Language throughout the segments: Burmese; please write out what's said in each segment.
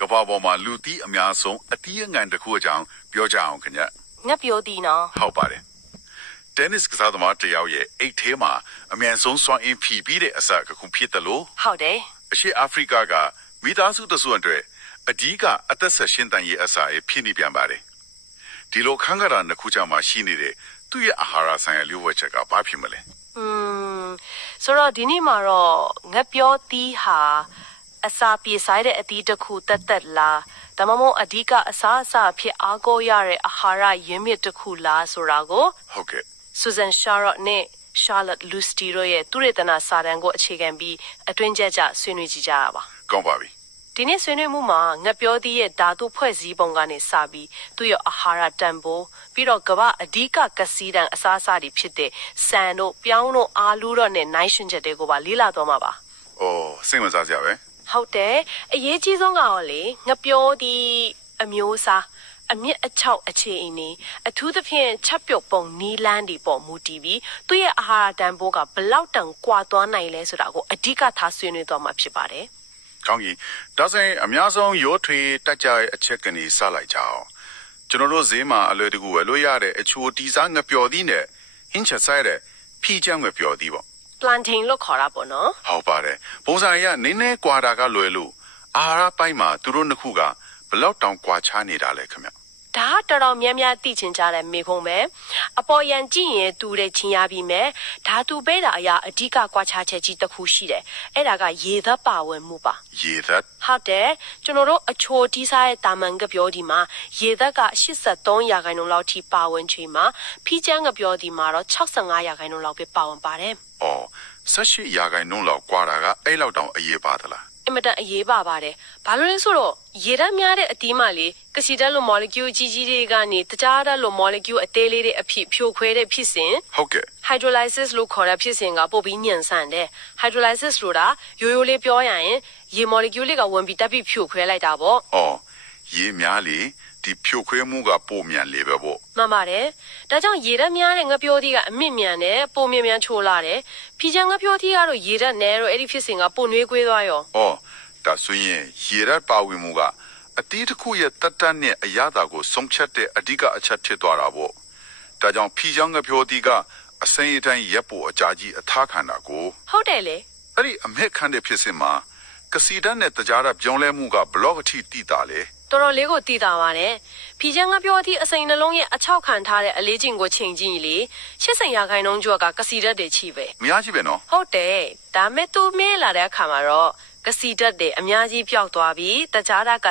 ကဘာပေါ်မှာလူတီးအများဆုံးအတီးအငန်တစ်ခုအကြောင်းပြောကြအောင်ခင်ဗျငှက်ပြောသည်နော်ဟုတ်ပါတယ်တင်းနစ်ကစားသမားတယောက်ရဲ့အိတ်ထဲမှာအမြန်ဆုံးစွမ်းအင်ဖြည့်ပြီးတဲ့အစကခုဖြစ်တယ်လို့ဟုတ်တယ်အရှေ့အာဖရိကကမိသားစုတစုအတွက်အဓိကအသက်ဆက်ရှင်တန်ရေးအစာရဲ့ဖြစ်နေပြန်ပါတယ်ဒီလိုခန်းကရာနှစ်ခုကြောင့်မှရှိနေတဲ့သူ့ရဲ့အာဟာရဆိုင်ရာလျှို့ဝှက်ချက်ကဘာဖြစ်မလဲဆိုတော့ဒီနေ့မှာတော့ငှက်ပြောသည်ဟာအစာပြေဆိုင်တဲ့အသီးတစ်ခုတက်လားဒါမှမဟုတ်အဓိကအစားအစာဖြစ်အားကိုးရတဲ့အာဟာရရင်းမြစ်တစ်ခုလားဆိုတာကိုဟုတ်ကဲ့ Susan Sharrock နဲ့ Charlotte Lusty တို့ရဲ့သူရတနာစာတမ်းကိုအခြေခံပြီးအတွင်းကျကျဆွေးနွေးကြကြရပါကောင်းပါပြီဒီနေ့ဆွေးနွေးမှုမှာငှက်ပြောသည်ရဲ့ဓာတုဖွဲ့စည်းပုံကနေစပြီးသူ့ရဲ့အာဟာရတန်ဖိုးပြီးတော့ကမ္ဘာအဓိကကစီးတန်အစားအစာတွေဖြစ်တဲ့ဆန်တို့ပြောင်းတို့အာလူးတို့နဲ့နိုင်ရှင်ချက်တွေကိုပါလေ့လာတော့မှာပါ။အော်စိတ်ဝင်စားစရာပဲဟုတ်တယ်အရေးကြီးဆုံးကတော့လေငှက်ပြောသည်အမျိုးအစားအမြင့်အချောက်အခြေအနေအထူးသဖြင့်ချက်ပြုတ်ပုံနီလန်းဒီပေါ်မူတည်ပြီးသူ့ရဲ့အာဟာရတန်ဖိုးကဘလောက်တန်ကွာသွားနိုင်လဲဆိုတာကိုအဓိကထားဆွေးနွေးသွားမှာဖြစ်ပါတယ်ကောင်းပြီဒါဆိုရင်အများဆုံးရိုးထွေတက်ကြရဲ့အချက်ကနေစလိုက်ကြအောင်ကျွန်တော်တို့ဈေးမှာအလွယ်တကူဝယ်လို့ရတဲ့အချိုတီစားငပျော်သီးနဲ့ဟင်းချက်ဆိုင်တဲ့ဖီချမ်းငပျော်သီးပေါ့ plantain လို့ခေါ်တာပေါ့နော်ဟုတ်ပါတယ်ပုံစံရနည်းနည်းကွာတာကလွယ်လို့အာဟာရပိုင်းမှာသူတို့နှစ်ခုကဘလောက်တောင်ကွာခြားနေတာလဲခင်ဗျဒါတော်တော်များများသိချင်ကြတဲ့မိခုံးပဲအပေါ်ယံကြည့်ရင်တူတဲ့ချင်းရပြီးမဲ့ဓာတုပေးတာအရာအဓိကကွာခြားချက်ကြီးတစ်ခုရှိတယ်အဲ့ဒါကရေသက်ပါဝင်မှုပါရေသက်ဟုတ်တယ်ကျွန်တော်တို့အချိုတီးစားရဲ့တာမန်ကပြောဒီမှာရေသက်က83%လောက်ထိပါဝင်ချိန်မှာဖီးချမ်းကပြောဒီမှာတော့65%လောက်ပဲပါဝင်ပါတယ်အော်18%လောက်ကွာတာကအဲ့လောက်တောင်အရေးပါသလားအင်မတန်အရေးပါပါတယ်။ဘာလို့လဲဆိုတော့ရေဓာတ်များတဲ့အသီးမှလေကစီဓာတ်လို molecule ကြီးကြီးတွေကနေတခြားဓာတ်လို molecule အသေးလေးတွေအဖြစ်ဖြိုခွဲတဲ့ဖြစ်စဉ်ဟုတ်ကဲ့ hydrolysis လို့ခေါ်တဲ့ဖြစ်စဉ်ကပိုပြီးညံ့ဆန်တယ်။ hydrolysis ဆိုတာရိုးရိုးလေးပြောရရင်ရေ molecule လေးကဝင်ပြီးတက်ပြီးဖြိုခွဲလိုက်တာပေါ့။အော်ရေများလေဒီဖြိုခွဲမှုကပိုမြန်လေပဲပေါ့မှန်ပါတယ်ဒါကြောင့်ရေဓာတ်များတဲ့ငပြောသီးကအမြင့်မြန်တယ်ပိုမြန်ချိုးလာတယ်ဖီချံငပြောသီးကတော့ရေဓာတ်နဲတော့အဲ့ဒီဖြစ်စဉ်ကပိုနှွေးကွေးသွားရောအော်ဒါဆိုရင်ရေဓာတ်ပါဝင်မှုကအတီးတစ်ခုရဲ့တက်တက်နဲ့အရသာကိုဆုံးဖြတ်တဲ့အဓိကအချက်ဖြစ်သွားတာပေါ့ဒါကြောင့်ဖီချံငပြောသီးကအစိမ်းအတိုင်းရက်ဖို့အကြာကြီးအထားခံတာကိုဟုတ်တယ်လေအဲ့ဒီအမက်ခန့်တဲ့ဖြစ်စဉ်မှာကစီဓာတ်နဲ့တကြားဓာတ်ပြောင်းလဲမှုကဘလော့အထိတည်တာလေတော်တော်လေးကိုတည်တာပါတယ်ဖီချံငပြောသီးအစိမ်းနှလုံးရဲ့အချောက်ခံထားတဲ့အလေးချိန်ကိုချိန်ကြည့်လေ80%ကျော်ကကစီဓာတ်တွေချိပဲမရရှိပဲနော်ဟုတ်တယ်ဒါမဲ့သူမဲလာတဲ့အခါမှာတော့ကစီဓာတ်တွေအများကြီးပျောက်သွားပြီးတကြားဓာတ်က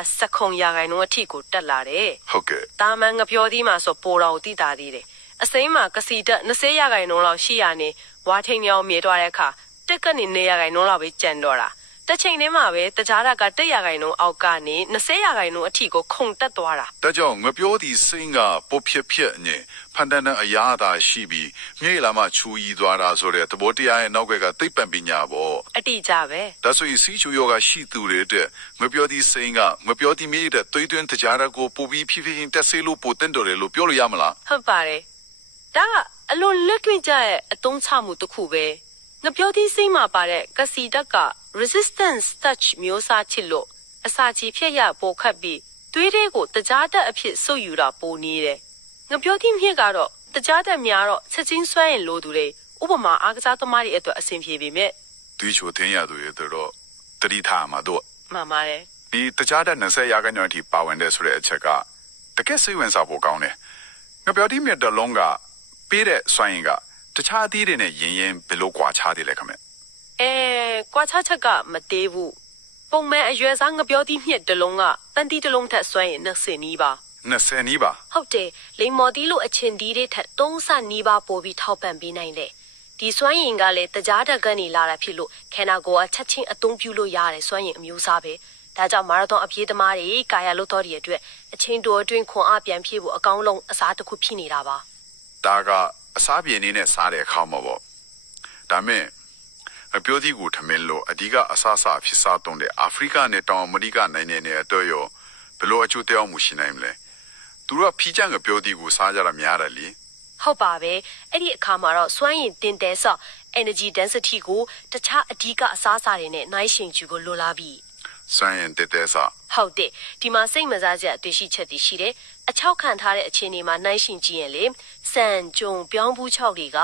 70%အထိကိုတက်လာတယ်ဟုတ်ကဲ့တာမန်ငပြောသီးမှာဆိုပိုတော်ကိုတည်တာသေးတယ်အစိမ်းမှာကစီဓာတ်20%လောက်ရှိရနေဝါထိန်မြောင်မြေသွားတဲ့အခါတက်ကနေ9%လောက်ပဲကျန်တော့တာတချိန်တည်းမှာပဲတကြားဓာတ်က1%အောက်ကနေ20%အထိကိုခုန်တက်သွားတာဒါကြောင့်ငပြောသီးစိမ်းကပုတ်ဖြစ်ညင်ဖန်တန်တဲ့အရာသာရှိပြီးမြေလာမှချူရီသွားတာဆိုတဲ့သဘောတရားရဲ့နောက်ကသိပ္ပံပညာပေါ့အတိအကျပဲဒါဆိုရင်စီချူယောဂရှိသူတွေတဲ့ငပြောသီးစိမ်းကငပြောသီးမြေတဲ့သွေးသွင်းတကြားဓာတ်ကိုပိုပြီးဖြည်းဖြည်းတက်ဆေးလို့ပိုတင်တော်တယ်လို့ပြောလို့ရမလားဟုတ်ပါတယ်ဒါကအလွန်လက်တွေ့ကျတဲ့အသုံးချမှုတစ်ခုပဲငပြောသီးစိမ်းမှာပါတဲ့ကစီဓာတ်က resistance touch မျိုးစားချစ်လို့အစာချီဖြက်ရပိုခတ်ပြီးသွေးတွေကိုတကြားဓာတ်အဖြစ်စုပ်ယူတာပိုနေတယ်ငပြောသီးမြင့်ကတော့တကြားဓာတ်များတော့ချက်ချင်းဆွဲရင်လိုသူတွေဥပမာအားကစားသမားတွေအတွက်အဆင်ပြေပေမဲ့သူချိုတင်ရသူတွေတော့တတိထားမှာတော့မှန်ပါတယ်ဒီတကြားဓာတ်20%အထိပါဝင်တဲ့ဆိုတဲ့အချက်ကတကယ်စိတ်ဝင်စားဖို့ကောင်းတယ်ငပြောသီးမြင့်တလုံးကပေးတဲ့စွမ်းရည်ကတခြားအသီးတွေနဲ့ရင်ဘယ်လိုကွာခြားသေးလဲခင်ဗျကွာခြားချက်ကမသေးဘူးပုံမှန်အရွယ်စားငပြောသီးမြင့်တလုံးကတန်တီးတလုံးထက်စွမ်းရင်20နီးပါ20နီးပါဟုတ်တယ်လိမ္မော်သီးလို့အချင်သီးတွေထက်3ဆနီးပါပိုပြီးထောက်ပံ့ပေးနိုင်တယ်ဒီစွမ်းရင်ကလည်းတကြားဓာတ်ကနေလာတာဖြစ်လို့ခန္ဓာကိုယ်အချက်ချင်းအသုံးပြုလို့ရတယ်စွမ်းရင်အမျိုးအစားပဲဒါကြောင့်မာရသွန်အပြေးသမားတွေကာယလို့တော်တွေအတွက်အချင်းတိုအတွင်းခွန်အားပြန်ဖြည့်ဖို့အကောင်းဆုံးအစားတစ်ခုဖြစ်နေတာပါဒါကအစားပြေနေနဲ့စားတဲ့အခါမှာပေါ့ဒါမဲ့အပြောသီးကိုထမင်းလို့အဓိကအစားအစာဖြစ်စားသုံးတဲ့အာဖရိကနဲ့တောင်အမေရိကနိုင်ငံတွေအတွက်ရောဘယ်လိုအကျိုးသက်ရောက်မှုရှိနိုင်မလဲသူတို့ကဖီချံအပြောသီးကိုစားကြတာများတယ်လေဟုတ်ပါပဲအဲ့ဒီအခါမှာတော့စွမ်းရည်တင်တယ်ဆော့ energy density ကိုတခြားအဓိကအစားအစာတွေနဲ့နှိုင်းယှဉ်ကြည့်ကိုလိုလားပြီးစွမ်းရည်တင်တယ်ဆော့ ဟုတ်တယ်ဒီမှာစိတ်မစားစရာတွေ့ရှိချက်တည်ရှိတယ်အချောက်ခံထားတဲ့အခြေအနေမှာနှိုင်းရှင်ကြည့်ရင်လေစံကြုံပြောင်းဘူးချောက်တွေ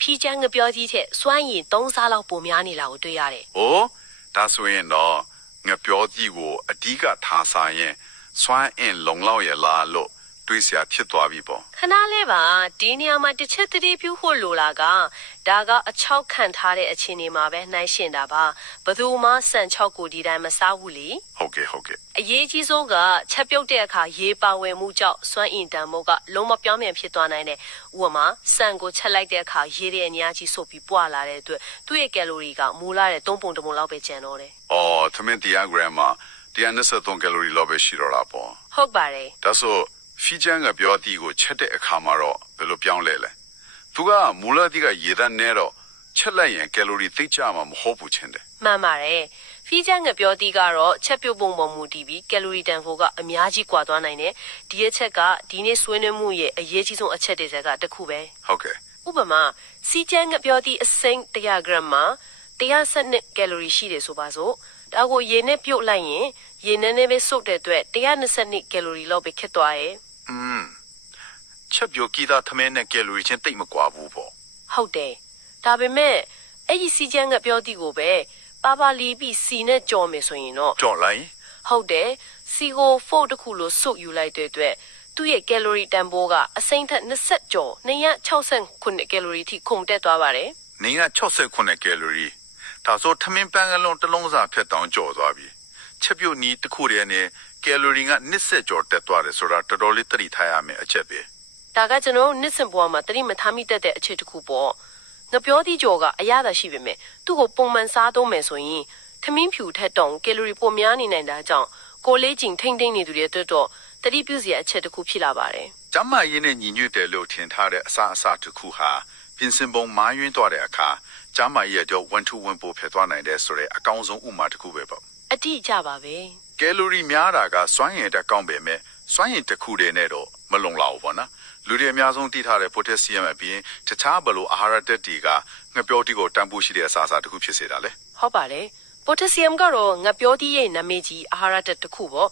ကဖီးချမ်းငပြောကြီးထက်စွမ်းရည်3ဆလောက်ပိုများနေလာကိုတွေ့ရတယ် ။အိုးဒါဆိုရင်တော့ငါပြောကြည့်ကိုအဓိကထားစားရင်စွမ်းအင်လုံလောက်ရလားလို့တွေးစရာဖြစ်သွားပြီပေါ့ ခဏလေးပါဒီနေရာမှာတစ်ချက်တည်းပြူဖို့လိုလာကဒါကအချောက်ခံထားတဲ့အခြေအနေမှာပဲနှိုင်းရှင်တာပါဘယ်သူမှစံ6ကိုဒီတိုင်းမစားဘူးလေ ။ဟုတ်ကဲ့ဟုတ်ကဲ့ အရေးကြီးဆုံးကချက်ပြုတ်တဲ့အခါရေပါဝင်မှုကြောင့်စွမ်းအင်တန်မိုးကလုံးမပြောင်းပြန်ဖြစ်သွားနိုင်တဲ့ဥပမာစံကိုချက်လိုက်တဲ့အခါရေတွေအများကြီးစုပ်ပြီးပွာလာတဲ့အတွက်သူ့ရဲ့ကယ်လိုရီကမူလာတဲ့3ပုံ1ပုံလောက်ပဲကျန်တော့တယ် ။အော်သမင်း100g မှာ123ကယ်လိုရီလောက်ပဲရှိတော့တာပေါ့ ဟုတ်ပါတယ် ။ဒါဆိုဖီးချမ်းငါပြောတီကိုချက်တဲ့အခါမှာတော့ဘယ်လိုပြောင်းလဲလဲ။သူကမူလတိကရေသားနဲ့တော့ချက်လိုက်ရင်ကယ်လိုရီသိကြမှာမဟုတ်ဘူးချင်းတယ် မှန်ပါတယ်ဖီးချမ်းငပြောတီကတော့ချက်ပြုတ်ပုံပေါ်မူတည်ပြီးကယ်လိုရီတန်ဖိုးကအများကြီးကွာသွားနိုင်တယ်ဒီအချက်ကဒီနေ့ဆွေးနွေးမှုရဲ့အရေးကြီးဆုံးအချက်တွေကတစ်ခုပဲ ။ဟုတ်ကဲ့ ဥပမာစီချမ်းငပြောတီအစိမ်း100 gram မှာ112ကယ်လိုရီရှိတယ်ဆိုပါစို့ဒါကိုရေနဲ့ပြုတ်လိုက်ရင်ရေနည်းနည်းပဲစုပ်တဲ့အတွက်122ကယ်လိုရီလောက်ပဲခက်သွားရဲ့ ချက်ပြောကီတာသမင်းနဲ့ကယ်လိုရီချင်းတိတ်မကွာဘူးပေါ့ ဟုတ်တယ်ဒါပေမဲ့အဲ့ဒီစီချမ်းငပြောတီကိုပဲပါပါလီပြီးစီနဲ့ကြော်မယ်ဆိုရင်တော့ ကြော်လိုက် ဟုတ်တယ်စီကိုဖို့တစ်ခုလို့စုပ်ယူလိုက်တဲ့အတွက်သူ့ရဲ့ကယ်လိုရီတန်ဖိုးကအစိမ့်ထက်20ကျော်269ကယ်လိုရီထိခုန်တက်သွားပါတယ် နေက69ကယ်လိုရီဒါဆိုသမင်းပန်းကလုံးတစ်လုံးစာဖြတ်တောင်းကြော်သွားပြီချက်ပြုတ်နီးတစ်ခုတည်းနဲ့ကယ်လိုရီက20ကျော်တက်သွားတယ်ဆိုတာတော်တော်လေးသတိထားရမယ်အချက်ပဲ ဒါကကျွန်တော်နှစ်စင်ဘွားမှာတတိမထားမိတတ်တဲ့အချက်တစ်ခုပေါ့ငပြောသီးကြော်ကအရသာရှိပေမဲ့သူ့ကိုပုံမှန်စားသုံးမယ်ဆိုရင်သမင်းဖြူထက်တောင်ကယ်လိုရီပိုများနေနိုင်တာကြောင့်ကိုလေးကျင်ထိမ့်ထိမ့်နေသူတွေအတွက်တော့တတိပြုစရာအချက်တစ်ခုဖြစ်လာပါတယ် ကျမရင်းနဲ့ညီညွတ်တယ်လို့ထင်ထားတဲ့အစားအစာတစ်ခုဟာပြင်စင်ပုံမာယွင်းသွားတဲ့အခါကျမရဲ့တော့1 to 1ပို့ဖြစ်သွားနိုင်တဲ့ဆိုတဲ့အကောင်းဆုံးဥမာတစ်ခုပဲပေါ့ အတိအကျပါပဲ ကယ်လိုရီများတာကစွမ်းရည်တက်ကောင်းပေမဲ့စွမ်းရည်တစ်ခုတည်းနဲ့တော့မလုံလောက်ဘူးပေါ့နော်လူတွေအများဆုံးတည်ထားတဲ့ potassium အပြင်တခြားဘလို့အာဟာရတက်တီကငပြောတိကိုတန်ဖိုးရှိတဲ့အစားအစာတစ်ခုဖြစ်စေတာလေ ဟုတ်ပါတယ်ပိုတက်ဆီယမ်ကတော့ငပြောသီးရဲ့နာမည်ကြီးအာဟာရဓာတ်တစ်ခုပေါ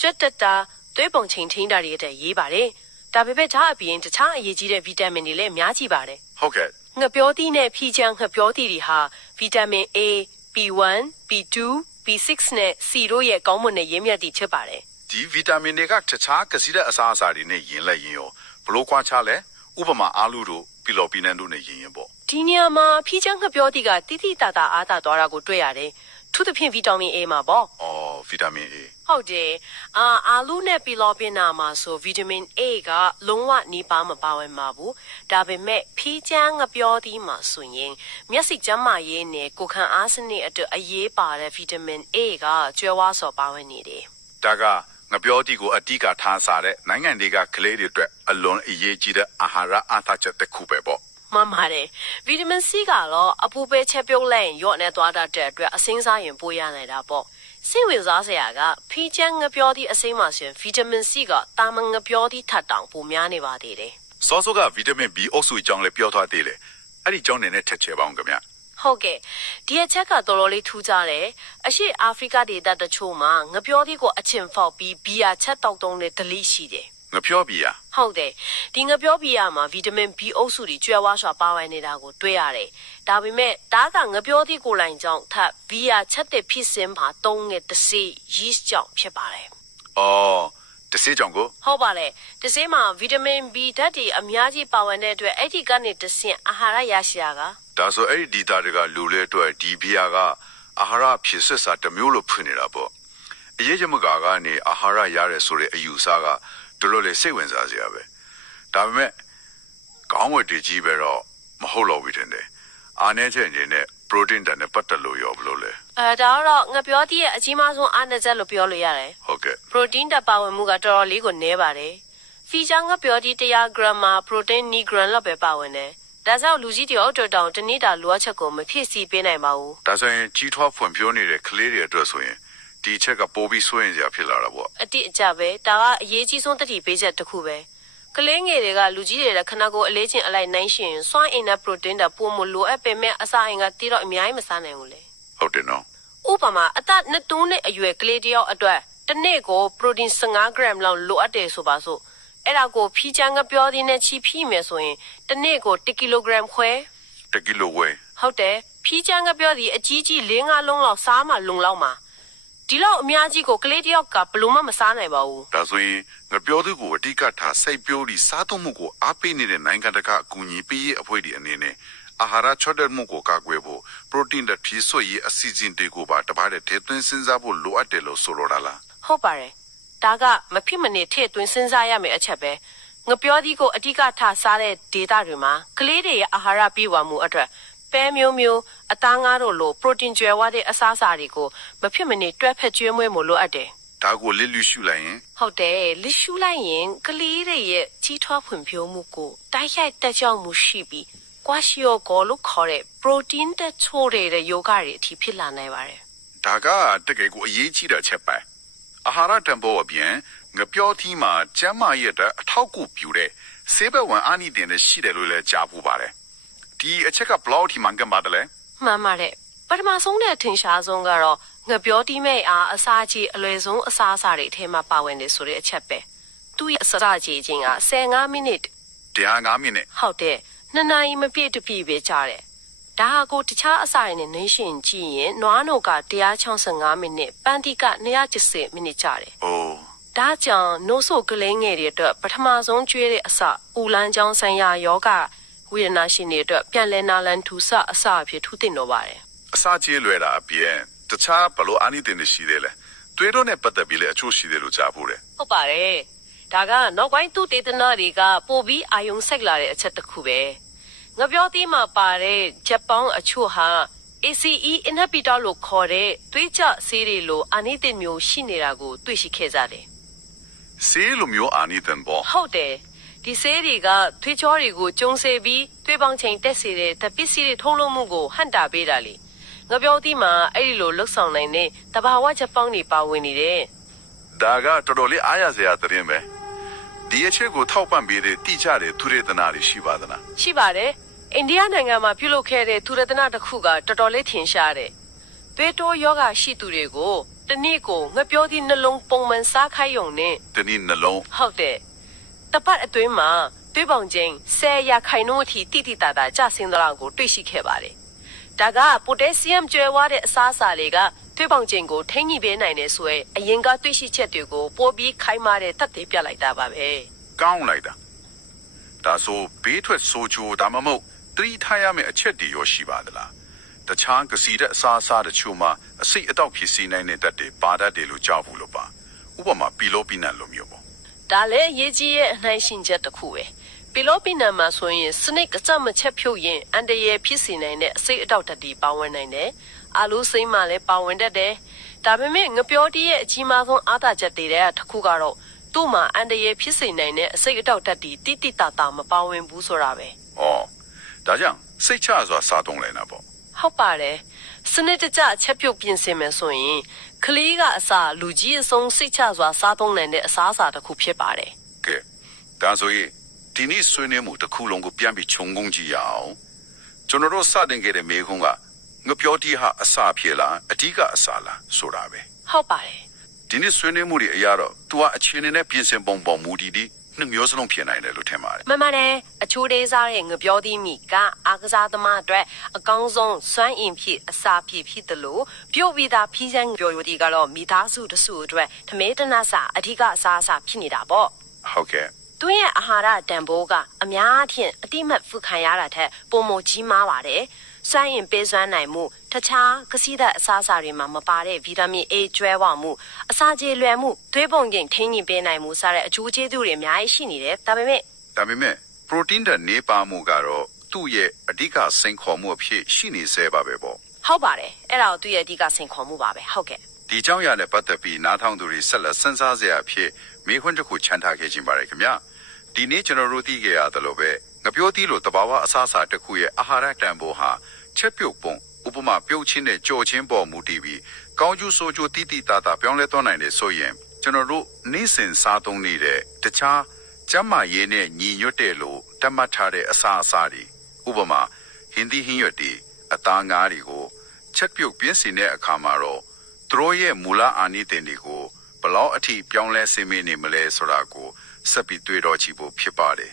့ကြွက်တက်တာသွေးပုံချိန်ထိန်းတာတွေတဲ့ရေးပါတယ်ဒါပေမဲ့ဒါအပြင်တခြားအရေးကြီးတဲ့ဗီတာမင်တွေလည်းအများကြီးပါတယ် ဟုတ်ကဲ့ ငပြောသီးနဲ့ဖီးချမ်းငပြောသီးတွေဟာဗီတာမင် A, B1, B2, B6 နဲ့ C တို့ရဲ့ကောင်းမွန်တဲ့ရင်းမြစ်တွေဖြစ်ပါတယ် ဒီဗီတာမင်တွေကတခြားကစီတဲ့အစားအစာတွေနဲ့ယင်လိုက်ရင်ရောဘလို့ခွာချလဲဥပမာအာလူတို့ပီလော်ပီနန်တို့နဲ့ယင်ရင်ပေါ့ ဒီနေရာမှာဖီးချမ်းငပြောသီးကတိတိတတာအားသာသွားတာကိုတွေ့ရတယ်ထူးသဖြင့်ဗီတာမင် A မှာပေါ့ အော်ဗီတာမင် A ဟုတ်တယ်အာလူနဲ့ပီလောပင်နာမှာဆိုဗီတာမင် A ကလုံးဝနီးပါးမပါဝင်ပါဘူးဒါပေမဲ့ဖီးချမ်းငပြောသီးမှာဆိုရင်မျက်စိကျန်းမာရေးနဲ့ကိုယ်ခံအားစနစ်အတွက်အရေးပါတဲ့ဗီတာမင် A ကကျွဲဝါးစော်ပါဝင်နေတယ် ဒါကငပြောတိကိုအတိကထားစားတဲ့နိုင်ငံတွေကကလေးတွေအတွက်အလွန်အရေးကြီးတဲ့အာဟာရအားသာချက်တစ်ခုပဲပေါ့ မှန်ပါတယ်ဗီတာမင် C ကတော့အပူပဲချက်ပြုတ်လိုက်ရင်ရော့နေသွားတတ်တဲ့အတွက်အစင်းစားရင်ပိုးရနိုင်တာပေါ့စိတ်ဝင်စားစရာကဖီးချမ်းငပြောသီးအစိမ်းမှာဆိုရင်ဗီတာမင် C ကတာမန်ငပြောသီးထပ်တောင်ပိုများနေပါသေးတယ် စောစောကဗီတာမင် B အုပ်စုအကြောင်းလည်းပြောထားသေးတယ်အဲ့ဒီအကြောင်းနဲ့ထက်ချဲပါအောင်ခင်ဗျ ဟုတ်ကဲ့ဒီအချက်ကတော်တော်လေးထူးခြားတယ်အရှိအာဖရိကဒေသတချို့မှာငပြောသီးကိုအချင်ဖောက်ပြီးဘီယာချက်တောက်တုံးနဲ့ဒလိရှိတယ် ငပြောပြီယာ ဟုတ်တယ်ဒီငပြောဘီယာမှာဗီတာမင် B အုပ်စုတွေကျွဲဝါးစွာပါဝင်နေတာကိုတွေ့ရတယ်ဒါပေမဲ့ဒါကငပြောသီးကိုယ်လိုင်ကြောင့်ထပ်ဘီယာချက်တဲ့ဖြစ်စဉ်မှာတုံးတဲ့တစေ yeast ကြောင့်ဖြစ်ပါတယ် အော်တစေးကြောင့်ကို ဟုတ်ပါလေတစေမှာဗီတာမင် B ဓာတ်တွေအများကြီးပါဝင်တဲ့အတွက်အဲ့ဒီကနေတဆင့်အာဟာရရရှိတာက ဒါဆိုအဲ့ဒီဒေတာတွေကလူလဲအတွက်ဒီဘီယာကအာဟာရဖြစ်စစ်စာတစ်မျိုးလို့ဖွင့်နေတာပေါ့အရေးကြီးမှုကနေအာဟာရရရဲဆိုတဲ့အယူဆကတို့လို့လေစိတ်ဝင်စားစရာပဲဒါပေမဲ့ကောင်းဝတ်တည်ကြီးပဲတော့မဟုတ်တော့ဘူးတင်တယ်အားနေချက်အနေနဲ့ protein တန်နဲ့ပတ်သက်လို့ရောဘလို့လဲ ဒါတော့ငပြောသီးရဲ့အကြီးမားဆုံးအားနည်းချက်လို့ပြောလို့ရတယ် ဟုတ်ကဲ့ protein ဓာတ်ပါဝင်မှုကတော်တော်လေးကိုနည်းပါတယ်ဖီချာငပြောသီး100 gram မှာ protein 2 gram လောက်ပဲပါဝင်တယ်ဒါကြောင့်လူကြီးတယောက်တော်တောင်တနေ့တာလိုအပ်ချက်ကိုမဖြည့်ဆည်းပေးနိုင်ပါဘူး ဒါဆိုရင်ကြီးထွားဖွံ့ဖြိုးနေတဲ့ကလေးတွေအတွက်ဆိုရင်ဒီချက်ကပိုပြီးစိုးရင်စရာဖြစ်လာတာပေါ့ အတိအကျပဲဒါကအရေးကြီးဆုံးတတိပေးချက်တစ်ခုပဲကလေးငယ်တွေကလူကြီးတွေကခဏကိုအလေးချင်းအလိုက်နိုင်ရှင်စွမ်းအင်နဲ့ protein ဓာတ်ပိုမိုလိုအပ်ပေမဲ့အစာအိမ်ကတိတော့အများကြီးမစားနိုင်ဘူးလေ ဟုတ်တယ်နော် ဥပမာအသက်2 နှစ်အရွယ်ကလေးတယောက်အတွက်တ တနေ့ကိုပရိုတင်း15 gram လောက်လိုအပ်တယ်ဆိုပါစို့အဲ့ဒါကိုဖီးချမ်းငပြောသည်နဲ့ချီဖီးမယ်ဆိုရင်တနေ့ကို1 kilogram ခွဲ 1 kilo ဝဲ ဟုတ်တယ်ဖီးချမ်းငပြောသည်အကြီးကြီး4-5 လုံးလောက်စားမှလုံလောက်မှာဒီလောက်အများကြီးကိုကလေးတယောက်ကဘလို့မှမစားနိုင်ပါဘူး ဒါဆိုရင်ငပြောသူကိုအတိကထားစိတ်ပြောပြီးစားသုံးမှုကိုအားပေးနေတဲ့နိုင်ငံတကာအကူအညီပေးရေးအဖွဲ့တွေအနေနဲ့အာဟာရချော့တဲ့မှုကိုကာကွယ်ဖို့ပရိုတင်းတဲ့ဖြည့်စွက်ရေးအစီအစဉ်တွေကိုပါတပါးတဲ့ထည့်သွင်းစဉ်းစားဖို့လိုအပ်တယ်လို့ဆိုလိုတာလား ဟုတ်ပါတယ်ဒါကမဖြစ်မနေထည့်သွင်းစဉ်းစားရမယ့်အချက်ပဲငပြောသည်ကိုအတိကထားစားတဲ့ဒေတာတွေမှာကလေးတွေရဲ့အာဟာရပြည့်ဝမှုအတွက်ပဲမျိုးမျိုးအသားငါးတို့လိုပရိုတင်းကျွဲဝတဲ့အစားအစာတွေကိုမဖြစ်မနေတွဲဖက်ကျွေးမွေးမှုလိုအပ်တယ် ဒါကိုလစ်လူရှုလိုက်ရင် ဟုတ်တယ်လစ်ရှူလိုက်ရင်ကလေးတွေရဲ့ကြီးထွားဖွံ့ဖြိုးမှုကိုတိုက်ရိုက်တက်ကြောင်မှုရှိပြီးကွာရှီယိုဂိုလို့ခေါ်တဲ့ပရိုတင်းတက်ချိုးတဲ့ယောဂတွေအထိဖြစ်လာနိုင်ပါတယ် ဒါကတကယ်ကိုအရေးကြီးတဲ့အချက်ပဲအာဟာရတန်ဖိုးအပြင်ငပြောသီးမှာကျန်းမာရေးအတွက်အထောက်အကူပြုတဲ့ဆေးဘက်ဝင်အာနိသင်တွေရှိတယ်လို့လည်းကြားပူပါတယ်ဒီအချက်ကဘလောက်ထိမှန်ကန်ပါတယ်လဲ မှန်ပါတယ်ပထမဆုံးနဲ့ထင်ရှားဆုံးကတော့ငပြောတီးမဲ့အားအစာကြီးအလွယ်ဆုံးအစားအစာတွေအထဲမှာပါဝင်နေဆိုတဲ့အချက်ပဲသူ့ရဲ့အစာကြီးချင်းက15 မိနစ် 5 မိနစ် ဟုတ်တယ်2 နာရီမပြည့်တပြည့်ပဲကြာတယ်ဒါဟာကိုတခြားအစာတွေနဲ့နှိမ့်ရှင်ကြည့်ရင်နွားနို့က165မိနစ်ပန်းတိက270မိနစ်ကြာတယ် အိုး ဒါကြောင့်နို့ဆိုကလေးငယ်တွေအတွက်ပထမဆုံးကျွေးတဲ့အစာဦးလန်းချောင်းဆိုင်ရာယောဂဝေဒနာရှင်တွေအတွက်ပြန်လည်နာလန်ထူဆအစာအဖြစ်ထူးတင်တော့ပါတယ် အစာကြေးလွယ်တာအပြင်တခြားဘလို့အာနိသင်တွေရှိသေးလဲတွေးတော့နဲ့ပတ်သက်ပြီးလည်းအချို့ရှိသေးလို့ကြားပူတယ် ဟုတ်ပါတယ်ဒါကနောက်ပိုင်းသူတေသနာတွေကပို့ပြီးအာယုံစိုက်လာတဲ့အချက်တစ်ခုပဲငပြောသီးမှာပါတဲ့ဂျပန်အချို့ဟာ ACE inhibitor လို့ခေါ်တဲ့သွေးကြဆေးတွေလိုအာနိသင်မျိုးရှိနေတာကိုတွေ့ရှိခဲ့ကြတယ် ဆေးလိုမျိုးအာနိသင်ပေါ့ ဟုတ်တယ်ဒီဆေးတွေကသွေးကြောတွေကိုကျုံစေပြီးသွေးပေါင်းချိန်တက်စေတဲ့တပစ္စည်းတွေထုံးလုံးမှုကိုဟန့်တာပေးတာလေငပြောသီးမှာအဲ့ဒီလိုလှုပ်ဆောင်နိုင်တဲ့တဘာဝဂျပန်တွေပါဝင်နေတယ် ဒါကတော်တော်လေးအားရစရာသတင်းပဲဒီအချက်ကိုထောက်ပံ့ပေးတဲ့တိကျတဲ့သူရေသနာတွေရှိပါသလား ရှိပါတယ်အိန္ဒိယနိုင်ငံမှာပြုလုပ်ခဲ့တဲ့သူရတနာတစ်ခုကတော်တော်လေးထင်ရှားတယ်သွေးတိုးယောဂရှိသူတွေကိုတနေ့ကိုငပြောသီးနှလုံးပုံမှန်စားခိုင်းရုံနဲ့ ဒီနေ့နှလုံး ဟုတ်တယ်တပတ်အတွင်းမှာသွေးပေါင်ချိန်10ရာခိုင်နှုန်းအထိတိတိတသာကျဆင်းသွားတာကိုတွေ့ရှိခဲ့ပါတယ်ဒါကပိုတက်ဆီယမ်ကျွဲဝါတဲ့အစားအစာတွေကသွေးပေါင်ချိန်ကိုထိန်းညှိပေးနိုင်တယ်ဆိုရင်အရင်ကတွေ့ရှိချက်တွေကိုပိုပြီးခိုင်မာတဲ့သက်သေပြလိုက်တာပါပဲ ကောင်းလိုက်တာဒါဆိုဘေးထွက်ဆိုချိုဒါမှမဟုတ်သတိထားရမယ့်အချက်တွေရောရှိပါသလားတခြားကစီတဲ့အစားအစာတချို့မှာအစိတ်အတော့ဖြစ်စီနိုင်တဲ့တက်တွေပါတတ်တယ်လို့ကြားဘူးလို့ပါဥပမာပီလိုပီနတ်လိုမျိုးပေါ့ ဒါလည်းအရေးကြီးရဲ့အနှိုင်းရှင်ချက်တစ်ခုပဲပီလိုပီနံမှာဆိုရင်စနစ်ကကြမချက်ဖြုတ်ရင်အန်တရယ်ဖြစ်စီနိုင်တဲ့အစိတ်အတော့တက်တီပါဝင်နိုင်တယ်အာလူစိမ့်မှလည်းပါဝင်တတ်တယ်ဒါပေမဲ့ငပြောတီးရဲ့အကြီးမားဆုံးအားသာချက်တွေတဲ့တစ်ခုကတော့သူ့မှာအန်တရယ်ဖြစ်စီနိုင်တဲ့အစိတ်အတော့တက်တီတိတိတသာမပါဝင်ဘူးဆိုတာပဲ ဩဒါကြောင့်စိတ်ချစွာစားသုံးလိုက်တာပေါ့ ဟုတ်ပါတယ်စနစ်တကျအချက်ပြုတ်ပြင်ဆင်မယ်ဆိုရင်ကလေးကအစာလူကြီးအဆုံးစိတ်ချစွာစားသုံးနိုင်တဲ့အစားအစာတစ်ခုဖြစ်ပါတယ် ကဲဒါဆိုရင်ဒီနေ့ဆွေးနွေးမှုတစ်ခုလုံးကိုပြန်ပြီးခြုံငုံကြည့်ရအောင်ကျွန်တော်တို့စတင်ခဲ့တဲ့မေခွန်းကငပြောတီးဟာအစာဖြစ်လားအဓိကအစာလားဆိုတာပဲ ဟုတ်ပါတယ် ဒီနေ့ဆွေးနွေးမှုတွေအရာတော့ तू ကအခြေအနေနဲ့ပြင်ဆင်ပုံပေါ်မူတည်ပြီးနှစ်မျိုးစလုံးဖြစ်နိုင်တယ်လို့ထင်ပါတယ် မှန်ပါတယ်အချိုးသေးစားတဲ့ငပြောသီးမိကအာကစားသမားအတွက်အကောင်းဆုံးစွမ်းအင်ဖြစ်အစာဖြစ်တယ်လို့ပြုတ်ပြီးသားဖီးစမ်းပြောဒီကတော့မိသားစုတစုအတွက်ထမဲတနစာအဓိကအစားအစာဖြစ်နေတာပေါ့ ဟုတ်ကဲ့ သူရဲ့အာဟာရတန်ဖိုးကအများအထင်အတိမတ်ဖူခံရတာထက်ပုံမကြီးမားပါတယ်စွမ်းအင်ပေးစွမ်းနိုင်မှုတခြားကစီးတဲ့အစားအစာတွေမှာမပါတဲ့ဗီတာမင် A ကျွဲဝမှုအစာကြေလွယ်မှုသွေးပုံချိန်ထိန်းညှိပေးနိုင်မှုစတဲ့အကျိုးကျေးဇူးတွေအများကြီးရှိနေတယ်ဒါပေမဲ့ ပရိုတင်းတဲ့နေပါမှုကတော့သူ့ရဲ့အဓိကစိန်ခေါ်မှုအဖြစ်ရှိနေဆဲပါပဲပေါ့ ဟုတ်ပါတယ်အဲ့ဒါကိုသူ့ရဲ့အဓိကစိန်ခေါ်မှုပါပဲဟုတ်ကဲ့ ဒီအကြောင်းအရာနဲ့ပတ်သက်ပြီးနားထောင်သူတွေဆက်လက်စဉ်းစားစရာအဖြစ်မေခွန်းတစ်ခုချန်ထားခဲ့ခြင်းပါတယ်ခင်ဗျဒီနေ့ကျွန်တော်တို့သိခဲ့ရတယ်လို့ပဲငပြောသီးလို့တဘာဝအစားအစာတစ်ခုရဲ့အာဟာရတန်ဖိုးဟာချက်ပြုတ်ပုံဥပမာပြုတ်ချင်းနဲ့ကြော်ချင်းပေါ်မူတည်ပြီးကောင်းကျိုးဆိုးကျိုးတိတိတသာပြောင်းလဲသွားနိုင်တယ်ဆိုရင်ကျွန်တော်တို့နေ့စဉ်စားသုံးနေတဲ့တခြားကျန်းမာရေးနဲ့ညီညွတ်တဲ့လို့တတ်မှတ်ထားတဲ့အစားအစာတွေဥပမာဟင်းသီးဟင်းရွက်တွေအသားငါးတွေကိုချက်ပြုတ်ပြင်းစင်တဲ့အခါမှာတော့သူတို့ရဲ့မူလအာနိသင်တွေကို ဘလောက်အထိပြောင်းလဲဆင်းမနေမလဲဆိုတာကိုဆက်ပြီးတွေးတော့ကြည့်ဖို့ဖြစ်ပါတယ်